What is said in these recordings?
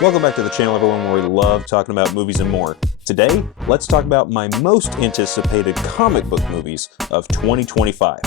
Welcome back to the channel, everyone, where we love talking about movies and more. Today, let's talk about my most anticipated comic book movies of 2025.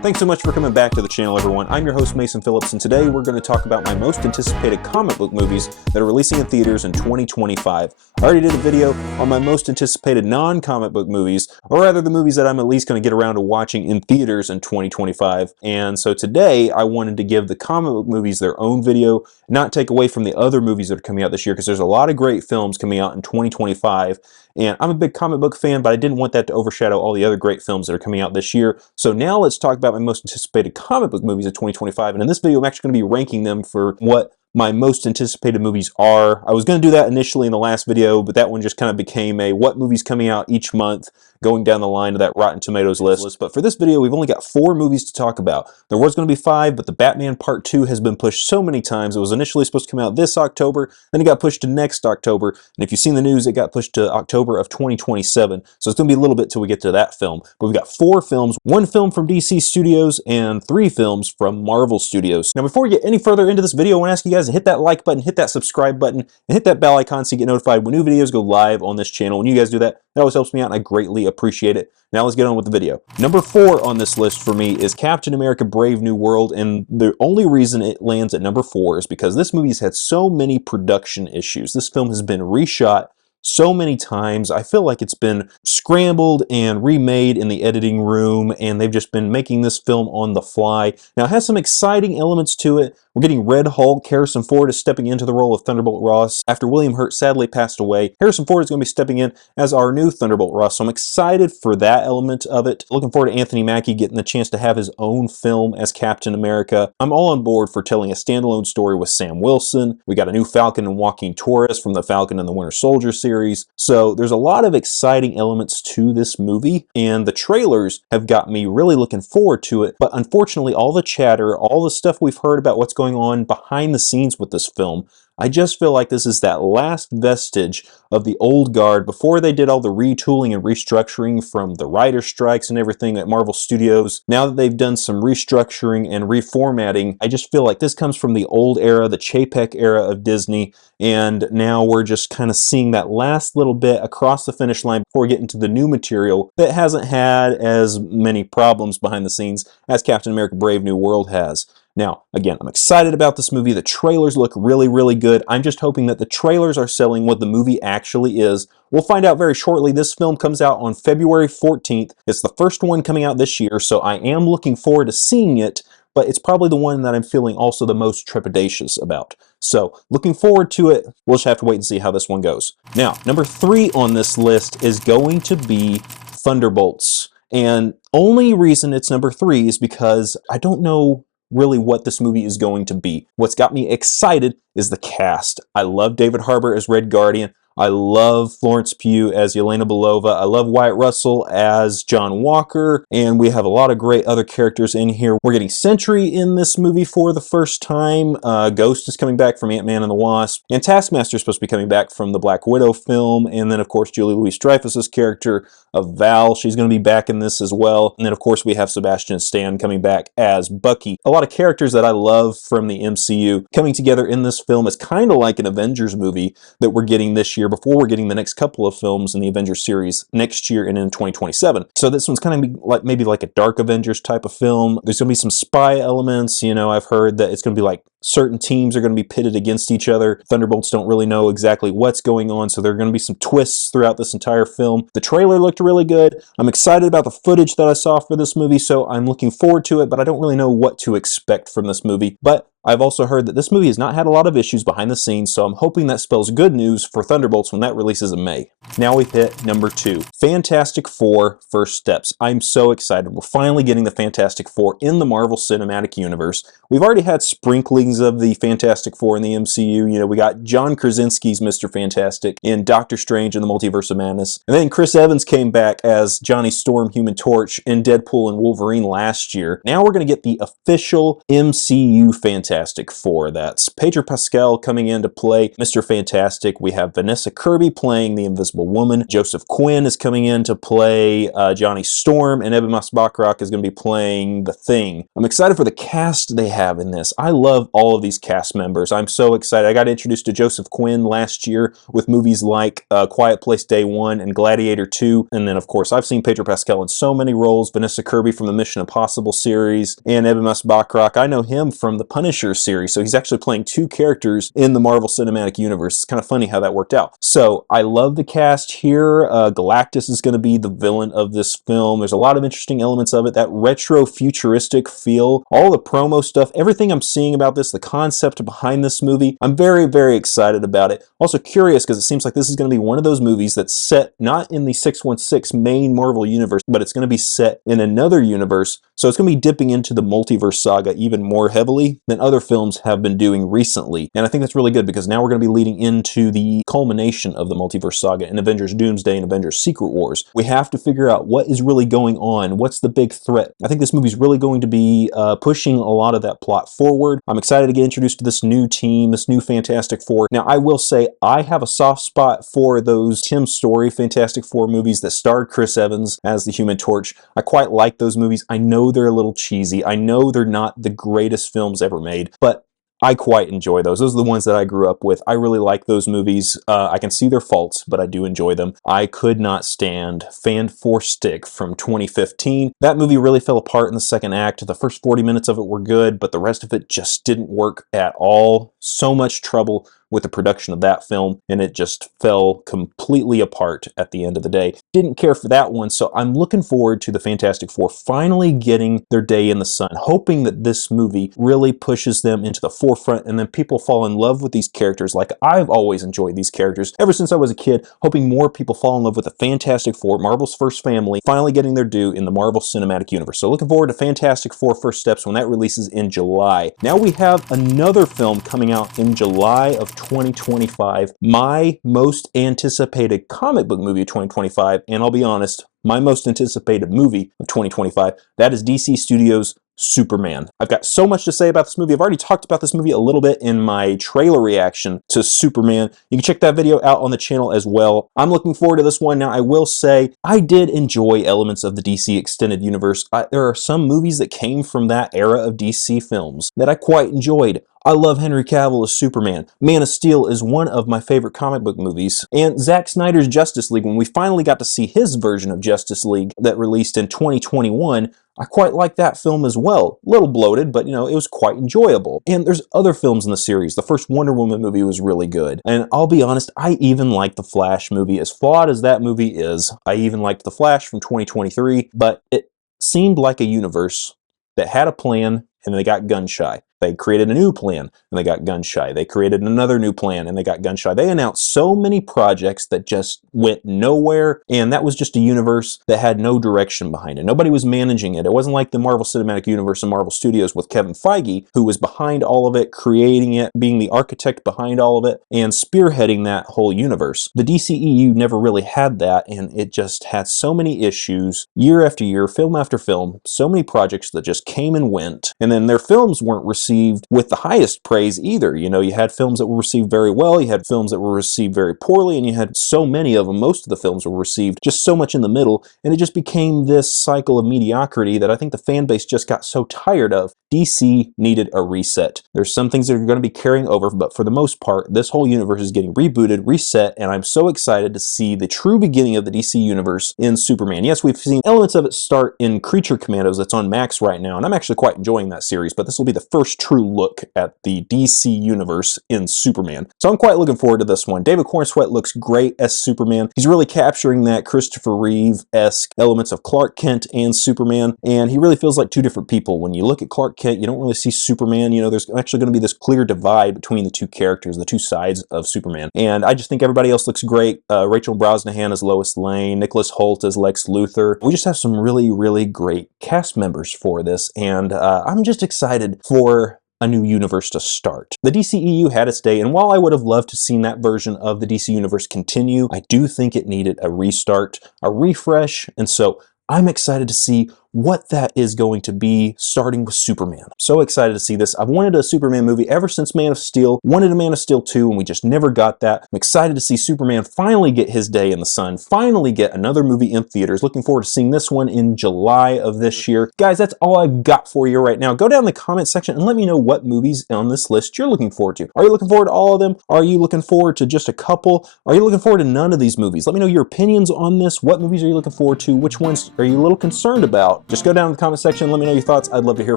Thanks so much for coming back to the channel, everyone. I'm your host, Mason Phillips, and today we're going to talk about my most anticipated comic book movies that are releasing in theaters in 2025. I already did a video on my most anticipated non-comic book movies, or rather the movies that I'm at least going to get around to watching in theaters in 2025. And so today I wanted to give the comic book movies their own video, not take away from the other movies that are coming out this year, because there's a lot of great films coming out in 2025. And I'm a big comic book fan, but I didn't want that to overshadow all the other great films that are coming out this year. So now let's talk about my most anticipated comic book movies of 2025. And in this video, I'm actually going to be ranking them for what my most anticipated movies are. I was going to do that initially in the last video, but that one just kind of became a what movies coming out each month, going down the line of that Rotten Tomatoes list. But for this video, we've only got 4 movies to talk about. There was going to be 5, but the Batman Part 2 has been pushed so many times. It was initially supposed to come out this October, then it got pushed to next October, and if you've seen the news, it got pushed to October of 2027. So it's going to be a little bit till we get to that film. But we've got 4 films, 1 film from DC Studios, and 3 films from Marvel Studios. Now, before we get any further into this video, I want to ask you guys to hit that like button, hit that subscribe button, and hit that bell icon so you get notified when new videos go live on this channel. When you guys do that, that always helps me out, and I greatly appreciate it. Now let's get on with the video. Number 4 on this list for me is Captain America: Brave New World, and the only reason it lands at number 4 is because this movie's had so many production issues. This film has been reshot so many times. I feel like it's been scrambled and remade in the editing room, and they've just been making this film on the fly. Now, it has some exciting elements to it. We're getting Red Hulk. Harrison Ford is stepping into the role of Thunderbolt Ross. After William Hurt sadly passed away, Harrison Ford is going to be stepping in as our new Thunderbolt Ross, so I'm excited for that element of it. Looking forward to Anthony Mackie getting the chance to have his own film as Captain America. I'm all on board for telling a standalone story with Sam Wilson. We got a new Falcon and Joaquin Torres from the Falcon and the Winter Soldier series. So there's a lot of exciting elements to this movie, and the trailers have got me really looking forward to it. But unfortunately, all the chatter, all the stuff we've heard about what's going on behind the scenes with this film, I just feel like this is that last vestige of the old guard before they did all the retooling and restructuring from the writer strikes and everything at Marvel Studios. Now that they've done some restructuring and reformatting, I just feel like this comes from the old era, the Chapek era of Disney, and now we're just kind of seeing that last little bit across the finish line before we get into the new material that hasn't had as many problems behind the scenes as Captain America: Brave New World has. Now, again, I'm excited about this movie. The trailers look really, really good. I'm just hoping that the trailers are selling what the movie actually is. We'll find out very shortly. This film comes out on February 14th. It's the first one coming out this year, so I am looking forward to seeing it, but it's probably the one that I'm feeling also the most trepidatious about. So, looking forward to it. We'll just have to wait and see how this one goes. Now, number 3 on this list is going to be Thunderbolts. And only reason it's number 3 is because I don't know really what this movie is going to be. What's got me excited is the cast. I love David Harbour as Red Guardian. I love Florence Pugh as Yelena Belova. I love Wyatt Russell as John Walker, and we have a lot of great other characters in here. We're getting Sentry in this movie for the first time. Ghost is coming back from Ant-Man and the Wasp, and Taskmaster is supposed to be coming back from the Black Widow film, and then of course Julie Louis-Dreyfus's character of Val, she's going to be back in this as well, and then of course we have Sebastian Stan coming back as Bucky. A lot of characters that I love from the MCU coming together in this film. It's kind of like an Avengers movie that we're getting this year before we're getting the next couple of films in the Avengers series next year and in 2027. So this one's kind of like maybe like a Dark Avengers type of film. There's going to be some spy elements. You know, I've heard that it's going to be like certain teams are going to be pitted against each other. Thunderbolts don't really know exactly what's going on, so there are going to be some twists throughout this entire film. The trailer looked really good. I'm excited about the footage that I saw for this movie, so I'm looking forward to it, but I don't really know what to expect from this movie. But I've also heard that this movie has not had a lot of issues behind the scenes, so I'm hoping that spells good news for Thunderbolts when that releases in May. Now we've hit number 2, Fantastic Four First Steps. I'm so excited. We're finally getting the Fantastic Four in the Marvel Cinematic Universe. We've already had sprinklings of the Fantastic Four in the MCU. You know, we got John Krasinski's Mr. Fantastic in Doctor Strange and the Multiverse of Madness. And then Chris Evans came back as Johnny Storm, Human Torch in Deadpool and Wolverine last year. Now we're going to get the official MCU Fantastic Four. That's Pedro Pascal coming in to play Mr. Fantastic. We have Vanessa Kirby playing the Invisible Woman. Joseph Quinn is coming in to play Johnny Storm, and Ebon Moss-Bachrach is going to be playing The Thing. I'm excited for the cast they have in this. I love all of these cast members. I'm so excited. I got introduced to Joseph Quinn last year with movies like Quiet Place Day 1 and Gladiator 2, and then of course I've seen Pedro Pascal in so many roles. Vanessa Kirby from the Mission Impossible series, and Ebon Moss-Bachrach, I know him from the Punisher series, so he's actually playing 2 characters in the Marvel Cinematic Universe. It's kind of funny how that worked out. So I love the cast here. Galactus is going to be the villain of this film. There's a lot of interesting elements of it, that retro futuristic feel, all the promo stuff, everything I'm seeing about this, the concept behind this movie. I'm very, very excited about it. Also curious because it seems like this is going to be one of those movies that's set not in the 616 main Marvel universe, but it's going to be set in another universe. So it's going to be dipping into the multiverse saga even more heavily than other films have been doing recently. And I think that's really good because now we're going to be leading into the culmination of the multiverse saga in Avengers Doomsday and Avengers Secret Wars. We have to figure out what is really going on. What's the big threat? I think this movie's really going to be pushing a lot of that plot forward. I'm excited to get introduced to this new team, this new Fantastic Four. Now, I will say I have a soft spot for those Tim Story Fantastic Four movies that starred Chris Evans as the Human Torch. I quite like those movies. I know they're a little cheesy. I know they're not the greatest films ever made, but I quite enjoy those. Those are the ones that I grew up with. I really like those movies. I can see their faults, but I do enjoy them. I could not stand Fan Four Stick from 2015. That movie really fell apart in the second act. The first 40 minutes of it were good, but the rest of it just didn't work at all. So much trouble with the production of that film, and it just fell completely apart at the end of the day. Didn't care for that one, so I'm looking forward to the Fantastic Four finally getting their day in the sun, hoping that this movie really pushes them into the forefront, and then people fall in love with these characters like I've always enjoyed these characters ever since I was a kid, hoping more people fall in love with the Fantastic Four, Marvel's first family, finally getting their due in the Marvel Cinematic Universe. So looking forward to Fantastic Four First Steps when that releases in July. Now we have another film coming out in July of 2025, my most anticipated comic book movie of 2025, and I'll be honest, my most anticipated movie of 2025, that is DC Studios' Superman. I've got so much to say about this movie. I've already talked about this movie a little bit in my trailer reaction to Superman. You can check that video out on the channel as well. I'm looking forward to this one. Now, I will say, I did enjoy elements of the DC Extended Universe. There are some movies that came from that era of DC films that I quite enjoyed. I love Henry Cavill as Superman. Man of Steel is one of my favorite comic book movies. And Zack Snyder's Justice League, when we finally got to see his version of Justice League that released in 2021, I quite like that film as well. A little bloated, but you know, it was quite enjoyable. And there's other films in the series. The first Wonder Woman movie was really good. And I'll be honest, I even liked the Flash movie. As flawed as that movie is, I even liked the Flash from 2023, but it seemed like a universe that had a plan and they got gun shy. They created a new plan and they got gun shy. They created another new plan and they got gun shy. They announced so many projects that just went nowhere, and that was just a universe that had no direction behind it. Nobody was managing it. It wasn't like the Marvel Cinematic Universe and Marvel Studios with Kevin Feige, who was behind all of it, creating it, being the architect behind all of it, and spearheading that whole universe. The DCEU never really had that, and it just had so many issues year after year, film after film, so many projects that just came and went, and then their films weren't received with the highest praise either. You know, you had films that were received very well, you had films that were received very poorly, and you had so many of them. Most of the films were received just so much in the middle, and it just became this cycle of mediocrity that I think the fan base just got so tired of. DC needed a reset. There's some things that are going to be carrying over, but for the most part, this whole universe is getting rebooted, reset, and I'm so excited to see the true beginning of the DC universe in Superman. Yes, we've seen elements of it start in Creature Commandos that's on Max right now, and I'm actually quite enjoying that series, but this will be the first first true look at the DC universe in Superman. So I'm quite looking forward to this one. David Cornsweet looks great as Superman. He's really capturing that Christopher Reeve-esque elements of Clark Kent and Superman, and he really feels like two different people. When you look at Clark Kent, you don't really see Superman. You know, there's actually going to be this clear divide between the two characters, the two sides of Superman. And I just think everybody else looks great. Rachel Brosnahan as Lois Lane, Nicholas Hoult as Lex Luthor. We just have some really, really great cast members for this, and I'm just excited for a new universe to start. The DCEU had its day, and while I would have loved to have seen that version of the DC universe continue, I do think it needed a restart, a refresh, and so I'm excited to see what that is going to be, starting with Superman. So excited to see this. I've wanted a Superman movie ever since Man of Steel, wanted a Man of Steel 2, and we just never got that. I'm excited to see Superman finally get his day in the sun, finally get another movie in theaters. Looking forward to seeing this one in July of this year. Guys, that's all I've got for you right now. Go down in the comment section and let me know what movies on this list you're looking forward to. Are you looking forward to all of them? Are you looking forward to just a couple? Are you looking forward to none of these movies? Let me know your opinions on this. What movies are you looking forward to? Which ones are you a little concerned about? Just go down in the comment section and let me know your thoughts. I'd love to hear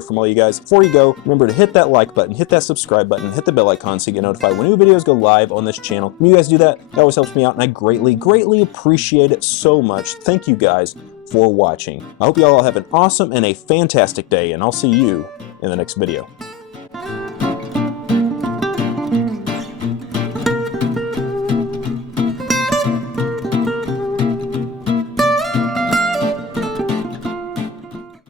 from all you guys. Before you go, remember to hit that like button, hit that subscribe button, hit the bell icon so you get notified when new videos go live on this channel. When you guys do that, that always helps me out, and I greatly, greatly appreciate it so much. Thank you guys for watching. I hope you all have an awesome and a fantastic day, and I'll see you in the next video.